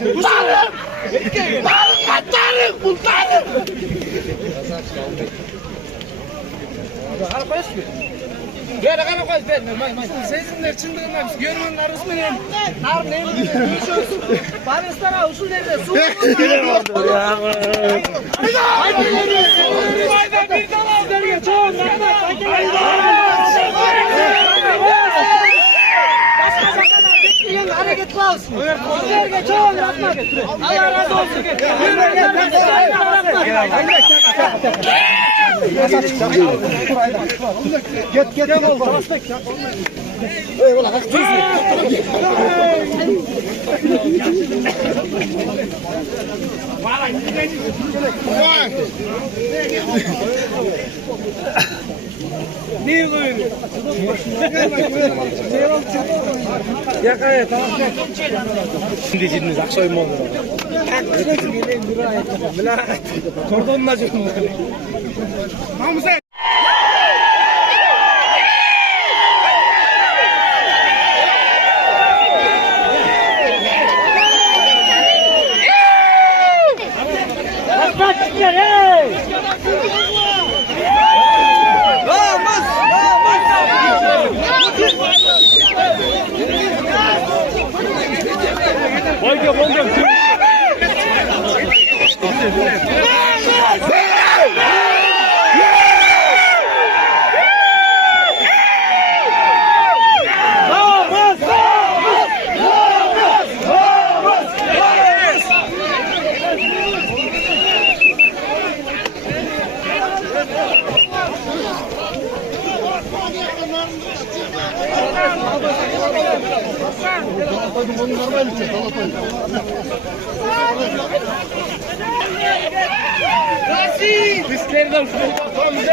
Muhtarım! Muhtarım! Muhtarım! Böyle kana koy ben. Sezinler çındığında biz görünenler usmenin. Nar ne? Paris'ten usul nerede? Su. Haydi bir tamam derge çoğun. Hareket lazım. Derge çoğun yapma. Allah razı olsun. Git. Eyvallah. Niye böyle? Yakaya tamam. Şimdi cidiniz akşam oldu. Kordonla çıkın. Mahmut sen. Bizlerden son değil.